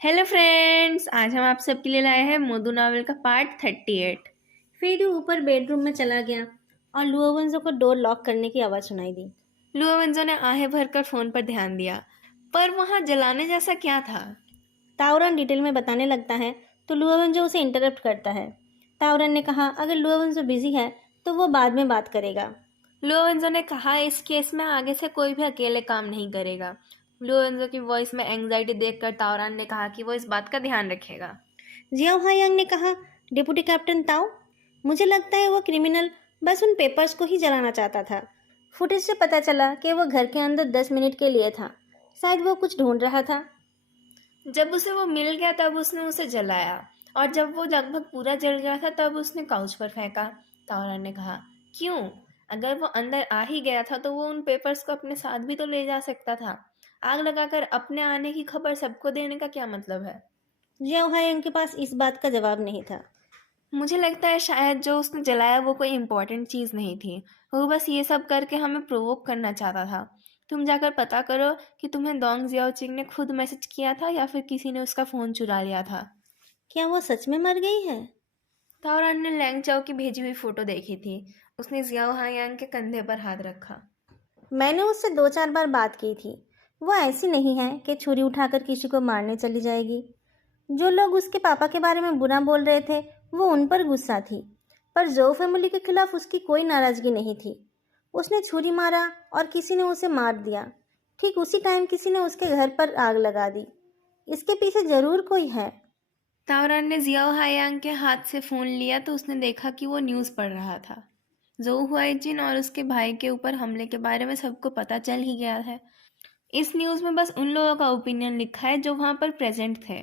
Hello friends, आज हम आप सबके लिए लाए हैं मोदू नावल का पार्ट 38। फिर वो ऊपर बेडरूम में चला गया और लुओवेंजो को डोर लॉक करने की आवाज़ सुनाई दी। लुओवेंजो ने आहें भरकर फोन पर ध्यान दिया, पर वहां जलाने जैसा क्या था? ताओरन डिटेल में बताने लगता है तो लुओवेंजो उसे इंटरप्ट करता है। ताओरन ने कहा अगर लुओवेंजो बिजी है तो वो बाद में बात करेगा। लुओवेंजो ने कहा इस केस में आगे से कोई भी अकेले काम नहीं करेगा। लुओवेंजो की वॉइस में एंग्जाइटी देखकर ताओरान ने कहा कि वो इस बात का ध्यान रखेगा। जियाओ हायांग ने कहा डिप्टी कैप्टन ताओ, मुझे लगता है वो क्रिमिनल बस उन पेपर्स को ही जलाना चाहता था। फुटेज से पता चला कि वो घर के अंदर 10 मिनट के लिए था। शायद वो कुछ ढूंढ रहा था। जब उसे वो मिल गया तब उसने उसे जलाया, और जब वो लगभग पूरा जल गया था तब उसने काउच पर फेंका। ताओरान ने कहा, क्यों? अगर वो अंदर आ ही गया था तो वो उन पेपर्स को अपने साथ भी तो ले जा सकता था। आग लगाकर अपने आने की खबर सबको देने का क्या मतलब है? जियाओ हायांग के पास इस बात का जवाब नहीं था। मुझे लगता है शायद जो उसने जलाया वो कोई इम्पोर्टेंट चीज़ नहीं थी। वो बस ये सब करके हमें प्रोवोक करना चाहता था। तुम जाकर पता करो कि तुम्हें दोंग जियाओचिंग ने खुद मैसेज किया था या फिर किसी ने उसका फ़ोन चुरा लिया था। क्या वो सच में मर गई है? ताओरान ने लैंग चाओ की भेजी हुई फोटो देखी थी। उसने जियाओ हायांग के कंधे पर हाथ रखा। मैंने उससे 2-4 बार बात की थी। वो ऐसी नहीं है कि छुरी उठाकर किसी को मारने चली जाएगी। जो लोग उसके पापा के बारे में बुरा बोल रहे थे वो उन पर गुस्सा थी, पर जो फैमिली के खिलाफ उसकी कोई नाराजगी नहीं थी। उसने छुरी मारा और किसी ने उसे मार दिया। ठीक उसी टाइम किसी ने उसके घर पर आग लगा दी। इसके पीछे जरूर कोई है। ताओरान ने जियाओ हायांग के हाथ से फ़ोन लिया तो उसने देखा कि वो न्यूज़ पढ़ रहा था। जोउ हुआईजिन और उसके भाई के ऊपर हमले के बारे में सबको पता चल ही गया है। इस न्यूज़ में बस उन लोगों का ओपिनियन लिखा है जो वहाँ पर प्रेजेंट थे।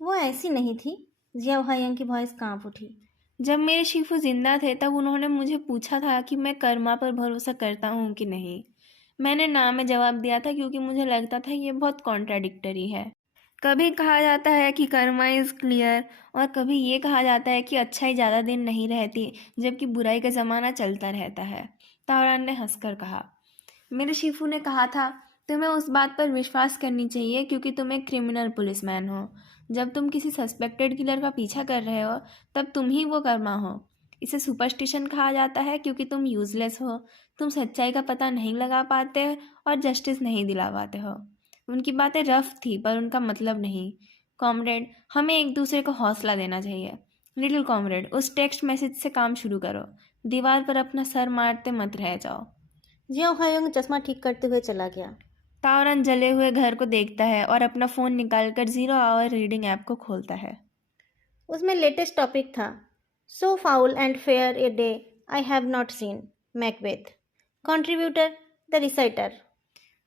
वो ऐसी नहीं थी। जिया हायंग की वॉइस कांप उठी। जब मेरे शिफू जिंदा थे तब उन्होंने मुझे पूछा था कि मैं कर्मा पर भरोसा करता हूँ कि नहीं। मैंने ना में जवाब दिया था क्योंकि मुझे लगता था ये बहुत कॉन्ट्राडिक्टरी है। कभी कहा जाता है कि कर्मा इज़ क्लियर, और कभी ये कहा जाता है कि अच्छाई ज़्यादा दिन नहीं रहती जबकि बुराई का ज़माना चलता रहता है। तावरान ने हंसकर कहा, मेरे शिफू ने कहा था तुम्हें उस बात पर विश्वास करनी चाहिए क्योंकि तुम एक क्रिमिनल पुलिसमैन हो। जब तुम किसी सस्पेक्टेड किलर का पीछा कर रहे हो तब तुम ही वो कर्मा हो। इसे सुपरस्टिशन कहा जाता है क्योंकि तुम यूजलेस हो। तुम सच्चाई का पता नहीं लगा पाते और जस्टिस नहीं दिला पाते हो। उनकी बातें रफ थी पर उनका मतलब नहीं। कॉमरेड, हमें एक दूसरे को हौसला देना चाहिए। लिटिल कॉमरेड, उस टेक्स्ट मैसेज से काम शुरू करो। दीवार पर अपना सर मारते मत रह जाओ। जिया हायंग चश्मा ठीक करते हुए चला गया। तावरन जले हुए घर को देखता है और अपना फ़ोन निकालकर 0 आवर रीडिंग ऐप को खोलता है। उसमें लेटेस्ट टॉपिक था, so foul and fair a day I have not seen, Macbeth. Contributor the reciter.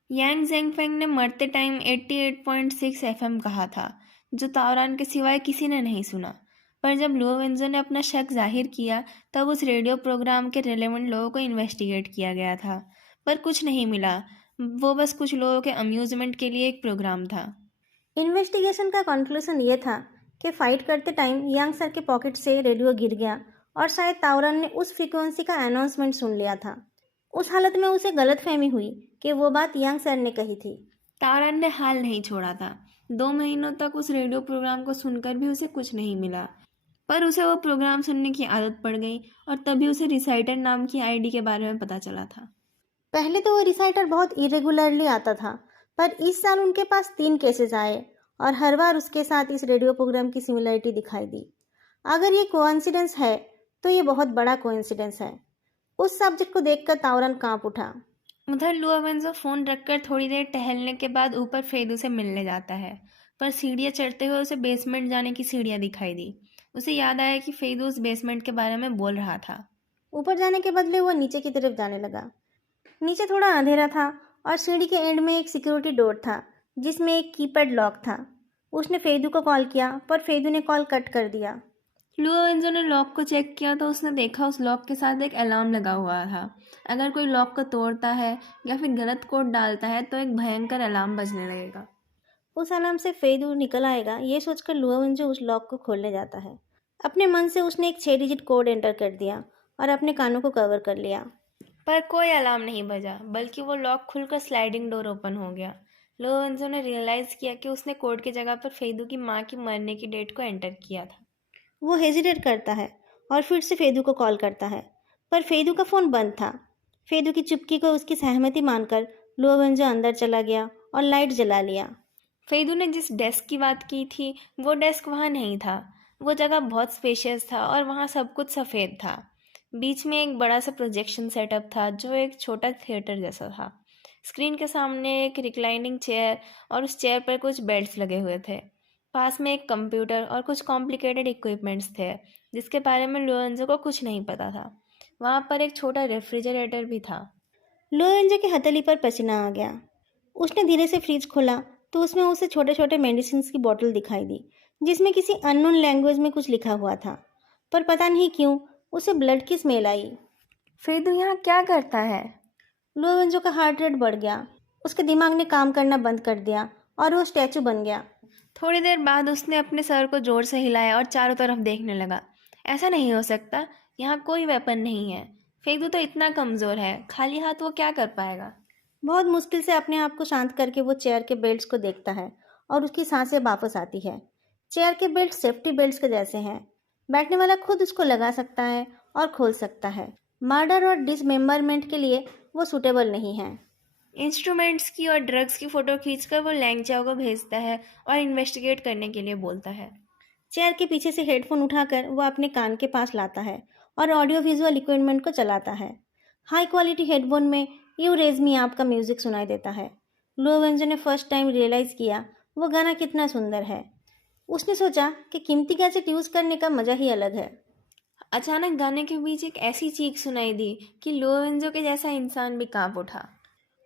Yang Zengfeng ने मरते टाइम 88.6 एफएम कहा था, जो तावरान के सिवाय किसी ने नहीं सुना। पर जब लुओ वेंजो ने अपना शक जाहिर किया तब उस रेडियो प्रोग्राम के रेलेवेंट लोगों को इन्वेस्टिगेट किया गया था, पर कुछ नहीं मिला। वो बस कुछ लोगों के अम्यूजमेंट के लिए एक प्रोग्राम था। इन्वेस्टिगेशन का कंक्लूजन ये था कि फाइट करते टाइम यांग सर के पॉकेट से रेडियो गिर गया और शायद तावरन ने उस फ्रीक्वेंसी का अनाउंसमेंट सुन लिया था। उस हालत में उसे गलतफहमी हुई कि वो बात यांग सर ने कही थी। तारन ने हाल नहीं छोड़ा था। 2 महीनों तक उस रेडियो प्रोग्राम को सुनकर भी उसे कुछ नहीं मिला, पर उसे वो प्रोग्राम सुनने की आदत पड़ गई और तभी उसे रिसाइटर नाम की आईडी के बारे में पता चला था। पहले तो वो रिसाइटर बहुत इरेगुलरली आता था, पर इस साल उनके पास 3 केसेस आए और हर बार उसके साथ इस रेडियो प्रोग्राम की सिमिलरिटी दिखाई दी। अगर ये कोइंसिडेंस है तो ये बहुत बड़ा कोइंसिडेंस है। उस सब्जेक्ट को देखकर तावरन कांप उठा। उधर लुआवेंजो फोन रखकर थोड़ी देर टहलने के बाद ऊपर फेदू से मिलने जाता है, पर सीढ़ियाँ चढ़ते हुए उसे बेसमेंट जाने की सीढ़ियाँ दिखाई दी। उसे याद आया कि फेदू उस बेसमेंट के बारे में बोल रहा था। ऊपर जाने के बदले वो नीचे की तरफ जाने लगा। नीचे थोड़ा अंधेरा था और सीढ़ी के एंड में एक सिक्योरिटी डोर था जिसमें एक कीपैड लॉक था। उसने फेदू को कॉल किया पर फेदू ने कॉल कट कर दिया। लुआवेंजो ने लॉक को चेक किया तो उसने देखा उस लॉक के साथ एक अलार्म लगा हुआ था। अगर कोई लॉक को तोड़ता है या फिर गलत कोड डालता है तो एक भयंकर अलार्म बजने लगेगा। उस अलार्म से फेदू निकल आएगा ये सोचकर लुओवेंजो उस लॉक को खोलने जाता है। अपने मन से उसने एक 6 डिजिट कोड एंटर कर दिया और अपने कानों को कवर कर लिया। पर कोई अलार्म नहीं बजा, बल्कि वो लॉक खुलकर स्लाइडिंग डोर ओपन हो गया। लोरेंजो ने रियलाइज़ किया कि उसने कोड की जगह पर फेदू की माँ की मरने की डेट को एंटर किया था। वो हेजिटेट करता है और फिर से फेदू को कॉल करता है, पर फेदू का फ़ोन बंद था। फेदू की चुप्पी को उसकी सहमति मानकर लोरेंजो अंदर चला गया और लाइट जला लिया। फेदू ने जिस डेस्क की बात की थी वो डेस्क वहाँ नहीं था। वो जगह बहुत स्पेशियस था और वहाँ सब कुछ सफ़ेद था। बीच में एक बड़ा सा प्रोजेक्शन सेटअप था जो एक छोटा थिएटर जैसा था। स्क्रीन के सामने एक रिक्लाइनिंग चेयर और उस चेयर पर कुछ बेल्ट्स लगे हुए थे। पास में एक कंप्यूटर और कुछ कॉम्प्लिकेटेड इक्विपमेंट्स थे जिसके बारे में लोरेंजो को कुछ नहीं पता था। वहाँ पर एक छोटा रेफ्रिजरेटर भी था। लोरेंजो की हथेली पर पसीना आ गया। उसने धीरे से फ्रिज खोला तो उसमें उसे छोटे छोटे मेडिसिन की बोतल दिखाई दी जिसमें किसी अननोन लैंग्वेज में कुछ लिखा हुआ था, पर पता नहीं क्यों उसे ब्लड की स्मेल आई। फेदू यहाँ क्या करता है? लोरेंजो का हार्ट रेट बढ़ गया। उसके दिमाग ने काम करना बंद कर दिया और वो स्टैचू बन गया। थोड़ी देर बाद उसने अपने सर को जोर से हिलाया और चारों तरफ देखने लगा। ऐसा नहीं हो सकता, यहाँ कोई वेपन नहीं है। फेदू तो इतना कमज़ोर है, खाली हाथ वो क्या कर पाएगा? बहुत मुश्किल से अपने आप को शांत करके वो चेयर के बेल्ट्स को देखता है और उसकी सांसें वापस आती है। चेयर के बेल्ट सेफ्टी बेल्ट्स के जैसे हैं। बैठने वाला खुद उसको लगा सकता है और खोल सकता है। मर्डर और डिसमेंबरमेंट के लिए वो सूटेबल नहीं है। इंस्ट्रूमेंट्स की और ड्रग्स की फ़ोटो खींचकर वो लैंगचाओ को भेजता है और इन्वेस्टिगेट करने के लिए बोलता है। चेयर के पीछे से हेडफोन उठाकर वो अपने कान के पास लाता है और ऑडियो विजुअल इक्विपमेंट को चलाता है। हाई क्वालिटी हेडफोन में यू रेज मी आपका म्यूजिक सुनाई देता है। लोरेंजो ने फर्स्ट टाइम रियलाइज़ किया वो गाना कितना सुंदर है। उसने सोचा कि कीमती गैजेट यूज़ करने का मज़ा ही अलग है। अचानक गाने के बीच एक ऐसी चीख सुनाई दी कि लोरेंजो के जैसा इंसान भी कांप उठा।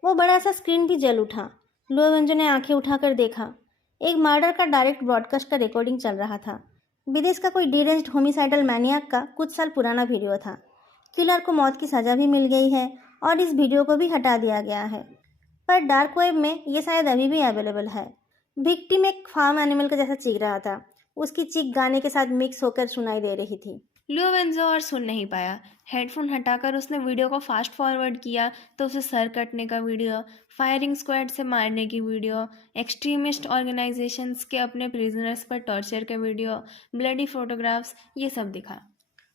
वो बड़ा सा स्क्रीन भी जल उठा। लोरेंजो ने आंखें उठाकर देखा। एक मर्डर का डायरेक्ट ब्रॉडकास्ट का रिकॉर्डिंग चल रहा था। विदेश का कोई डिरेंज्ड होमिसाइडल मैनियाक का कुछ साल पुराना वीडियो था। किलर को मौत की सज़ा भी मिल गई है और इस वीडियो को भी हटा दिया गया है, पर डार्क वेब में ये शायद अभी भी अवेलेबल है। विक्टिम एक फार्म एनिमल का जैसा चीख रहा था। उसकी चीख गाने के साथ मिक्स होकर सुनाई दे रही थी। लोरेंजो और सुन नहीं पाया। हेडफोन हटाकर उसने वीडियो को फास्ट फॉरवर्ड किया तो उसे सर कटने का वीडियो, फायरिंग स्क्वाड से मारने की वीडियो, एक्सट्रीमिस्ट ऑर्गेनाइजेशंस के अपने प्रिजनर्स पर टॉर्चर के वीडियो, ब्लडी फोटोग्राफ्स, ये सब दिखा।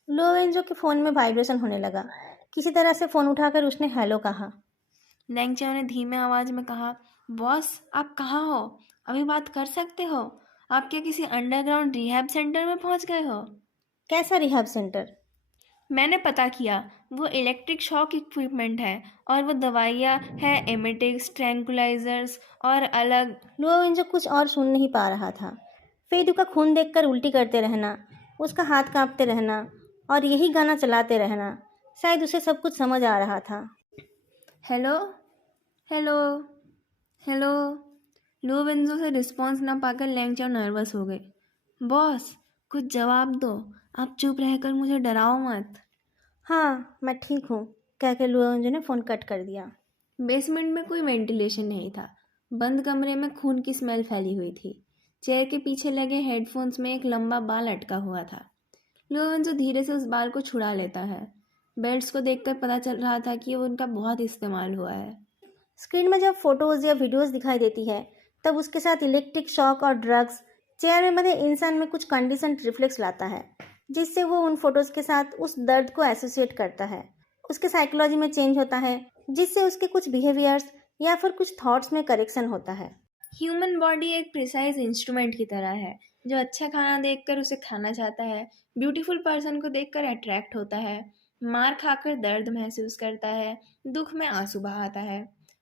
लोरेंजो के फ़ोन में वाइब्रेशन होने लगा। किसी तरह से फ़ोन उठाकर उसने हेलो कहा। लैंगचाओ ने धीमे आवाज़ में कहा, बॉस आप कहाँ हो? अभी बात कर सकते हो? आप क्या किसी अंडरग्राउंड रिहैब सेंटर में पहुंच गए हो? कैसा रिहैब सेंटर? मैंने पता किया, वो इलेक्ट्रिक शॉक इक्विपमेंट है और वो दवाइयाँ हैं, एमेटिक्स, ट्रैंकुलाइजर्स और अलग। लोरेंजो कुछ और सुन नहीं पा रहा था। फेदू का खून देखकर उल्टी करते रहना, उसका हाथ कांपते रहना और यही गाना चलाते रहना, शायद उसे सब कुछ समझ आ रहा था। Hello, hello, hello. लोरेंजो से रिस्पॉन्स ना पाकर लैंगचाओ नर्वस हो गए। बॉस कुछ जवाब दो, आप चुप रहकर मुझे डराओ मत। हाँ मैं ठीक हूँ, कहकर लोरेंजो ने फ़ोन कट कर दिया। बेसमेंट में कोई वेंटिलेशन नहीं था। बंद कमरे में खून की स्मेल फैली हुई थी। चेयर के पीछे लगे हेडफोन्स में एक लंबा बाल अटका हुआ था। लोरेंजो धीरे से उस बाल को छुड़ा लेता है। बेल्ट्स को देखकर पता चल रहा था कि वो उनका बहुत इस्तेमाल हुआ है। स्क्रीन में जब फोटोज़ या वीडियोज़ दिखाई देती है तब उसके साथ इलेक्ट्रिक शॉक और ड्रग्स चेयर में बंधे इंसान में कुछ कंडीशन रिफ्लेक्स लाता है, जिससे वो उन फोटोज़ के साथ उस दर्द को एसोसिएट करता है। उसके साइकोलॉजी में चेंज होता है, जिससे उसके कुछ बिहेवियर्स या फिर कुछ थॉट्स में करेक्शन होता है। ह्यूमन बॉडी एक प्रिसाइज इंस्ट्रूमेंट की तरह है जो अच्छा खाना देखकर उसे खाना चाहता है, ब्यूटीफुल पर्सन को देखकर अट्रैक्ट होता है, मार खाकर दर्द महसूस करता है, दुख में आंसू बहाता है।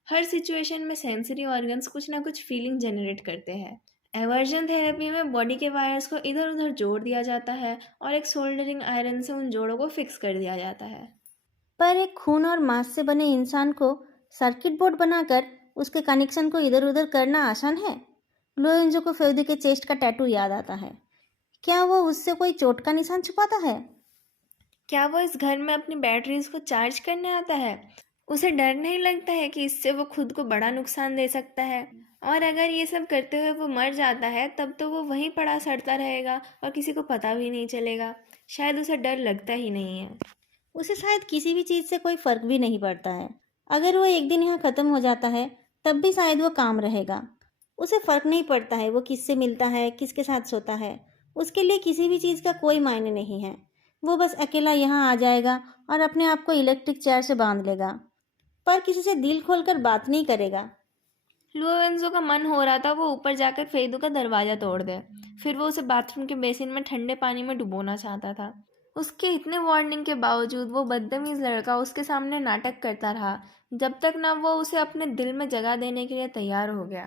हर सिचुएशन में सेंसरी ऑर्गन्स कुछ ना कुछ फीलिंग जनरेट करते हैं। एवर्जन थेरेपी में बॉडी के वायर्स को इधर उधर जोड़ दिया जाता है और एक सोल्डरिंग आयरन से उन जोड़ों को फिक्स कर दिया जाता है। पर एक खून और मांस से बने इंसान को सर्किट बोर्ड बनाकर उसके कनेक्शन को इधर उधर करना आसान है? लोरेंजो को फेउदी के चेस्ट का टैटू याद आता है। क्या वो उससे कोई चोट का निशान छुपाता है? क्या वो इस घर में अपनी बैटरीज को चार्ज करने आता है? उसे डर नहीं लगता है कि इससे वो खुद को बड़ा नुकसान दे सकता है? और अगर ये सब करते हुए वो मर जाता है तब तो वो वहीं पड़ा सड़ता रहेगा और किसी को पता भी नहीं चलेगा। शायद उसे डर लगता ही नहीं है। उसे शायद किसी भी चीज़ से कोई फर्क भी नहीं पड़ता है। अगर वो एक दिन यहाँ ख़त्म हो जाता है तब भी शायद वो काम रहेगा। उसे फ़र्क नहीं पड़ता है वो किससे मिलता है, किसके साथ सोता है। उसके लिए किसी भी चीज़ का कोई मायने नहीं है। वो बस अकेला यहाँ आ जाएगा और अपने आप को इलेक्ट्रिक चेयर से बांध लेगा, पर किसी से दिल खोलकर बात नहीं करेगा। लुओवेंजो का मन हो रहा था वो ऊपर जाकर फेदू का दरवाज़ा तोड़ दे। फिर वो उसे बाथरूम के बेसिन में ठंडे पानी में डुबोना चाहता था। उसके इतने वार्निंग के बावजूद वो बदतमीज लड़का उसके सामने नाटक करता रहा, जब तक ना वो उसे अपने दिल में जगह देने के लिए तैयार हो गया।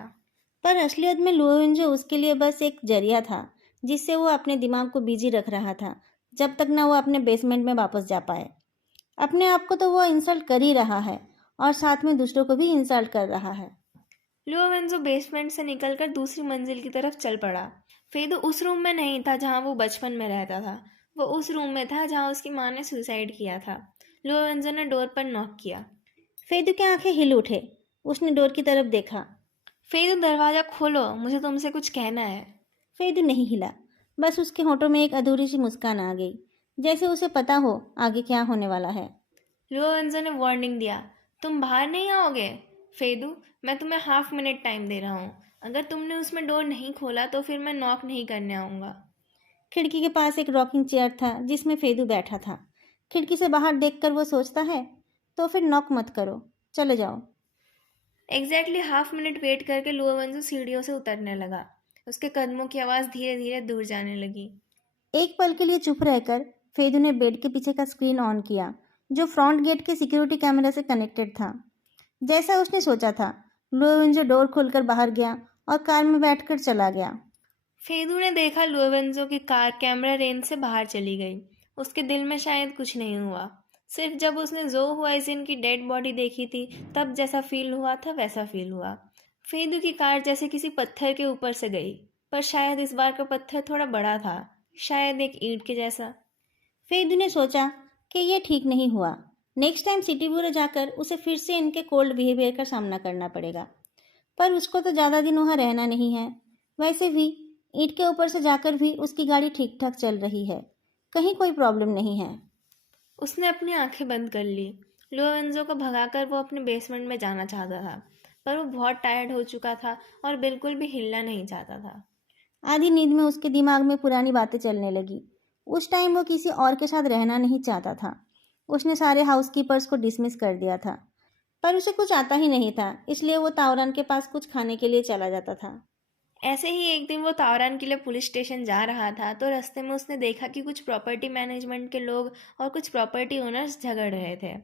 पर असलियत में लुओवेंजो उसके लिए बस एक जरिया था, जिससे वो अपने दिमाग को बिजी रख रहा था, जब तक ना वो अपने बेसमेंट में वापस जा पाए। अपने आप को तो वो इंसल्ट कर ही रहा है और साथ में दूसरों को भी इंसल्ट कर रहा है। लुओवेंजो बेसमेंट से निकलकर दूसरी मंजिल की तरफ चल पड़ा। फेदू उस रूम में नहीं था जहां वो बचपन में रहता था। वो उस रूम में था जहां उसकी माँ ने सुसाइड किया था। लुओवेंजो ने डोर पर नॉक किया। फेदू की आंखें हिल उठे। उसने डोर की तरफ देखा। फेदू, दरवाज़ा खोलो, मुझे तुमसे कुछ कहना है। फेदू नहीं हिला। बस उसके होठों में एक अधूरी सी मुस्कान आ गई, जैसे उसे पता हो आगे क्या होने वाला है। लुओवेंजो ने वार्निंग दिया, तुम बाहर नहीं आओगे? फेदू, मैं तुम्हें 1/2 मिनट टाइम दे रहा हूँ। अगर तुमने उसमें डोर नहीं खोला तो फिर मैं नॉक नहीं करने आऊँगा। खिड़की के पास एक रॉकिंग चेयर था जिसमें फेदू बैठा था। खिड़की से बाहर देखकर वो सोचता है, तो फिर नॉक मत करो, चले जाओ। एग्जैक्टली 1/2 मिनट वेट करके लुओवेंजो सीढ़ियों से उतरने लगा। उसके कदमों की आवाज़ धीरे धीरे दूर जाने लगी। एक पल के लिए चुप रहकर फेदू ने बेड के पीछे का स्क्रीन ऑन किया, जो फ्रंट गेट के सिक्योरिटी कैमरे से कनेक्टेड था। जैसा उसने सोचा था, लुओवेंजो डोर खोलकर बाहर गया और कार में बैठकर चला गया। फेदू ने देखा लुओवेंजो की कार कैमरा रेंज से बाहर चली गई। उसके दिल में शायद कुछ नहीं हुआ। सिर्फ जब उसने जो हुआइजिन की डेड बॉडी देखी थी, तब जैसा फील हुआ था वैसा फील हुआ। फेदू की कार जैसे किसी पत्थर के ऊपर से गई, पर शायद इस बार का पत्थर थोड़ा बड़ा था, शायद एक ईंट के जैसा। फेदू ने सोचा कि यह ठीक नहीं हुआ। नेक्स्ट टाइम सिटी ब्यूरो जाकर उसे फिर से इनके कोल्ड बिहेवियर का सामना करना पड़ेगा। पर उसको तो ज़्यादा दिन वहाँ रहना नहीं है। वैसे भी ईंट के ऊपर से जाकर भी उसकी गाड़ी ठीक ठाक चल रही है, कहीं कोई प्रॉब्लम नहीं है। उसने अपनी आंखें बंद कर ली। लुओवेंजो को भगाकर वो अपने बेसमेंट में जाना चाहता था, पर वो बहुत टायर्ड हो चुका था और बिल्कुल भी हिलना नहीं चाहता था। आधी नींद में उसके दिमाग में पुरानी बातें चलने लगी। उस टाइम वो किसी और के साथ रहना नहीं चाहता था। उसने सारे हाउसकीपर्स को डिसमिस कर दिया था, पर उसे कुछ आता ही नहीं था, इसलिए वो तावरान के पास कुछ खाने के लिए चला जाता था। ऐसे ही एक दिन वो तावरान के लिए पुलिस स्टेशन जा रहा था, तो रास्ते में उसने देखा कि कुछ प्रॉपर्टी मैनेजमेंट के लोग और कुछ प्रॉपर्टी ओनर्स झगड़ रहे थे।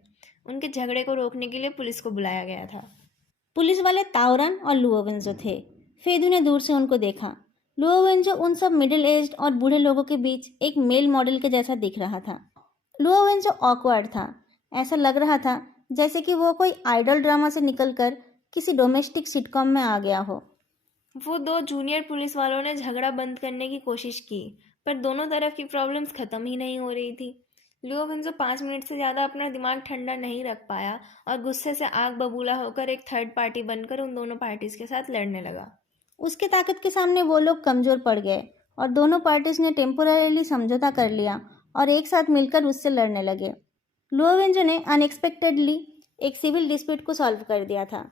उनके झगड़े को रोकने के लिए पुलिस को बुलाया गया था। पुलिस वाले तावरान और लुओवेंजो थे। फेदू ने दूर से उनको देखा। लुओवेंजो उन सब मिडिल एज्ड और बूढ़े लोगों के बीच एक मेल मॉडल के जैसा दिख रहा था। लुओवेंजो ऑकवर्ड था। ऐसा लग रहा था जैसे कि वो कोई आइडल ड्रामा से निकलकर किसी डोमेस्टिक सिटकॉम में आ गया हो। वो दो जूनियर पुलिस वालों ने झगड़ा बंद करने की कोशिश की, पर दोनों तरफ की प्रॉब्लम्स ख़त्म ही नहीं हो रही थी। लियोवेंजो 5 मिनट से ज़्यादा अपना दिमाग ठंडा नहीं रख पाया और गुस्से से आग बबूला होकर एक थर्ड पार्टी बनकर उन दोनों पार्टीज़ के साथ लड़ने लगा। उसके ताकत के सामने वो लोग कमज़ोर पड़ गए और दोनों पार्टीज ने टेम्पोररीली समझौता कर लिया और एक साथ मिलकर उससे लड़ने लगे। लुओवेंजो ने अनएक्सपेक्टेडली एक सिविल डिस्प्यूट को सॉल्व कर दिया था।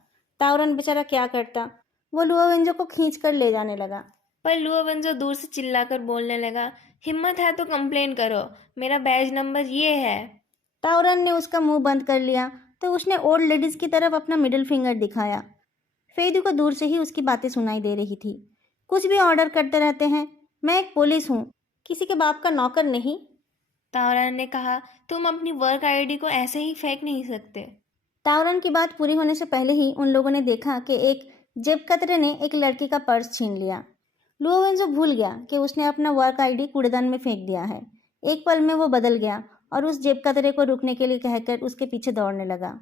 तावरन बेचारा क्या करता, वो लुओवेंजो को खींच कर ले जाने लगा। पर लियोवेंजो दूर से चिल्लाकर बोलने लगा, हिम्मत है तो कंप्लेन करो, मेरा बैज नंबर ये है। तावरन ने उसका मुंह बंद कर लिया तो उसने ओल्ड लेडीज की तरफ अपना मिडिल फिंगर दिखाया। फेदू को दूर से ही उसकी बातें सुनाई दे रही थी। कुछ भी ऑर्डर करते रहते हैं, मैं एक पुलिस हूँ, किसी के बाप का नौकर नहीं। तावरान ने कहा, तुम अपनी वर्क आईडी को ऐसे ही फेंक नहीं सकते। तावरन की बात पूरी होने से पहले ही उन लोगों ने देखा कि एक जेब कतरे ने एक लड़की का पर्स छीन लिया। लुओवेंजो भूल गया कि उसने अपना वर्क आईडी कूड़ेदान में फेंक दिया है। एक पल में वो बदल गया और उस जेब कतरे को रुकने के लिए कहकर उसके पीछे दौड़ने लगा।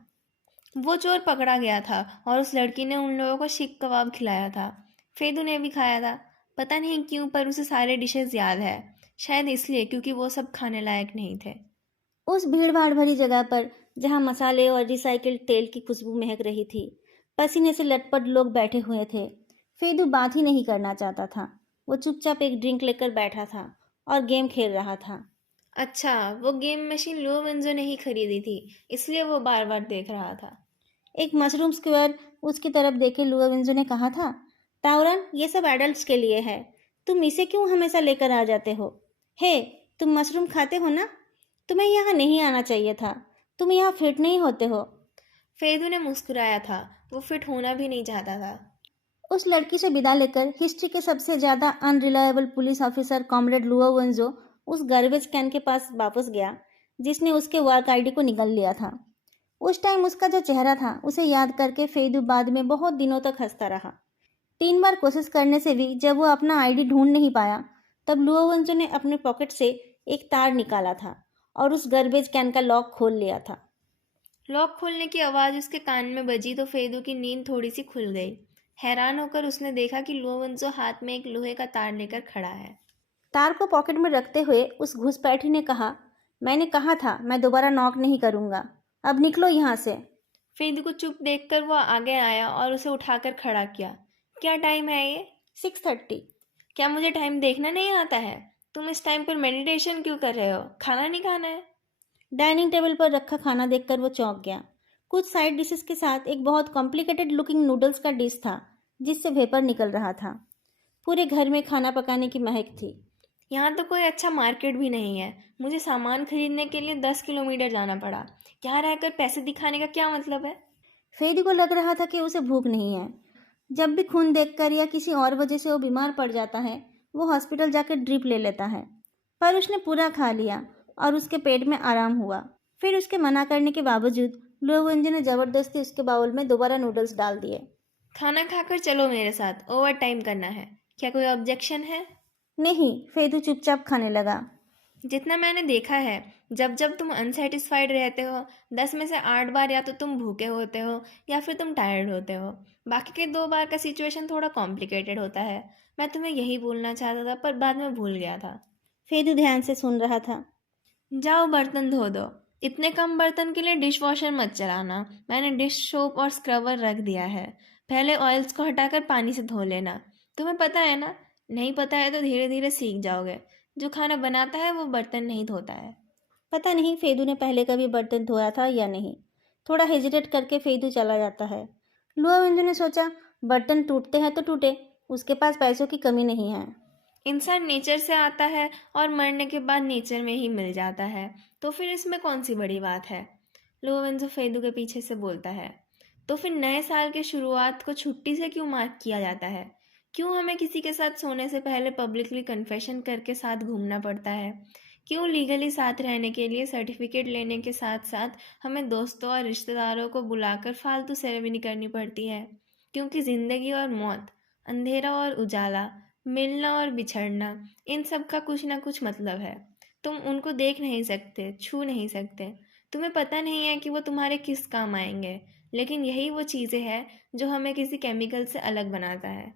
वो चोर पकड़ा गया था और उस लड़की ने उन लोगों को शीख कबाब खिलाया था। फेदू ने भी खाया था। पता नहीं क्यों, पर उसे सारे डिशेस याद है। शायद इसलिए क्योंकि वो सब खाने लायक नहीं थे। उस भीड़ भाड़ भरी जगह पर जहाँ मसाले और रिसाइकिल्ड तेल की खुशबू महक रही थी, पसीने से लटपट लोग बैठे हुए थे। फेदू बात ही नहीं करना चाहता था। वो चुपचाप एक ड्रिंक लेकर बैठा था और गेम खेल रहा था। अच्छा, वो गेम मशीन लुओवेंजो ने ही खरीदी थी, इसलिए वो बार बार देख रहा था। एक मशरूम स्क्वायर उसकी तरफ देखे लुआ विंजो ने कहा था, ताउरन, ये सब एडल्ट्स के लिए है, तुम इसे क्यों हमेशा लेकर आ जाते हो? हे, तुम मशरूम खाते हो ना? तुम्हें यहाँ नहीं आना चाहिए था, तुम यहाँ फिट नहीं होते हो। फेदू ने मुस्कुराया था, वो फिट होना भी नहीं चाहता था। उस लड़की से विदा लेकर हिस्ट्री के सबसे ज्यादा अनरिलायबल पुलिस ऑफिसर कॉमरेड लुआ वंजो उस गार्बेज कैन के पास वापस गया जिसने उसके वर्क आईडी को निगल लिया था। उस टाइम उसका जो चेहरा था उसे याद करके फेदू बाद में बहुत दिनों तक हंसता रहा। 3 बार कोशिश करने से भी जब वो अपना आईडी ढूंढ नहीं पाया, तब लुआ वंजो ने अपने पॉकेट से एक तार निकाला था और उस गार्बेज कैन का लॉक खोल लिया था। लॉक खोलने की आवाज़ उसके कान में बजी तो फेदू की नींद थोड़ी सी खुल गई। हैरान होकर उसने देखा कि लुओवंजो हाथ में एक लोहे का तार लेकर खड़ा है। तार को पॉकेट में रखते हुए उस घुसपैठी ने कहा, मैंने कहा था मैं दोबारा नॉक नहीं करूंगा, अब निकलो यहाँ से। फेदू को चुप देखकर वो आगे आया और उसे उठाकर खड़ा किया। क्या टाइम है ये? 6:30। क्या मुझे टाइम देखना नहीं आता है? तुम इस टाइम पर मेडिटेशन क्यों कर रहे हो? खाना नहीं खाना है? डाइनिंग टेबल पर रखा खाना देखकर वो चौंक गया। कुछ साइड डिशेस के साथ एक बहुत कॉम्प्लिकेटेड लुकिंग नूडल्स का डिश था जिससे वेपर निकल रहा था। पूरे घर में खाना पकाने की महक थी। यहाँ तो कोई अच्छा मार्केट भी नहीं है। मुझे सामान खरीदने के लिए 10 किलोमीटर जाना पड़ा। यहाँ रहकर पैसे दिखाने का क्या मतलब है? फेदी को लग रहा था कि उसे भूख नहीं है। जब भी खून देखकर या किसी और वजह से वो बीमार पड़ जाता है, वो हॉस्पिटल जाकर ड्रिप ले लेता है। पर उसने पूरा खा लिया और उसके पेट में आराम हुआ। फिर उसके मना करने के बावजूद लुओवंजो ने जबरदस्ती उसके बाउल में दोबारा नूडल्स डाल दिए। खाना खाकर चलो मेरे साथ, ओवर टाइम करना है। क्या कोई ऑब्जेक्शन है? नहीं, फेदू चुपचाप खाने लगा। जितना मैंने देखा है, जब जब तुम अनसेटिस्फाइड रहते हो 10 में से 8 बार या तो तुम भूखे होते हो या फिर तुम टायर्ड होते हो। बाकी के 2 बार का सिचुएशन थोड़ा कॉम्प्लिकेटेड होता है। मैं तुम्हें यही बोलना चाहता था पर बाद में भूल गया था। फेदू ध्यान से सुन रहा था। जाओ बर्तन धो दो। इतने कम बर्तन के लिए डिश वॉशर मत चलाना। मैंने डिश सोप और स्क्रबर रख दिया है। पहले ऑयल्स को हटाकर पानी से धो लेना। तुम्हें पता है ना? नहीं पता है तो धीरे धीरे सीख जाओगे। जो खाना बनाता है वो बर्तन नहीं धोता है। पता नहीं फेदू ने पहले कभी बर्तन धोया था या नहीं। थोड़ा हेजिटेट करके फेदू चला जाता है। लुओवंजो ने सोचा, बर्तन टूटते हैं तो टूटे, उसके पास पैसों की कमी नहीं है। इंसान नेचर से आता है और मरने के बाद नेचर में ही मिल जाता है, तो फिर इसमें कौन सी बड़ी बात है? लुओवंजो फेदू के पीछे से बोलता है। तो फिर नए साल के शुरुआत को छुट्टी से क्यों मार्क किया जाता है? क्यों हमें किसी के साथ सोने से पहले पब्लिकली कन्फेशन करके साथ घूमना पड़ता है? क्यों लीगली साथ रहने के लिए सर्टिफिकेट लेने के साथ साथ हमें दोस्तों और रिश्तेदारों को बुलाकर फालतू सेरेमनी करनी पड़ती है? क्योंकि ज़िंदगी और मौत, अंधेरा और उजाला, मिलना और बिछड़ना, इन सब का कुछ ना कुछ मतलब है। तुम उनको देख नहीं सकते, छू नहीं सकते। तुम्हें पता नहीं है कि वो तुम्हारे किस काम आएंगे, लेकिन यही वो चीज़ें हैं जो हमें किसी केमिकल से अलग बनाता है।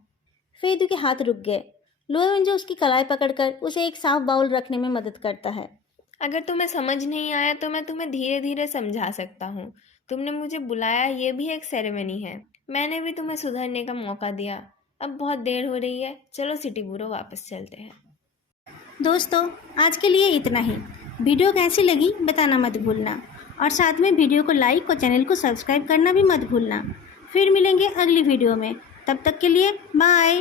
फेदू के हाथ रुक गए। लुओवंजो उसकी कलाई पकड़कर उसे एक साफ बाउल रखने में मदद करता है। अगर तुम्हें समझ नहीं आया तो मैं तुम्हें धीरे धीरे समझा सकता हूँ। तुमने मुझे बुलाया, ये भी एक सेरेमनी है। मैंने भी तुम्हें सुधरने का मौका दिया। अब बहुत देर हो रही है, चलो सिटी बुरो वापस चलते हैं। दोस्तों, आज के लिए इतना ही। वीडियो कैसी लगी बताना मत भूलना, और साथ में वीडियो को लाइक और चैनल को सब्सक्राइब करना भी मत भूलना। फिर मिलेंगे अगली वीडियो में। तब तक के लिए बाय।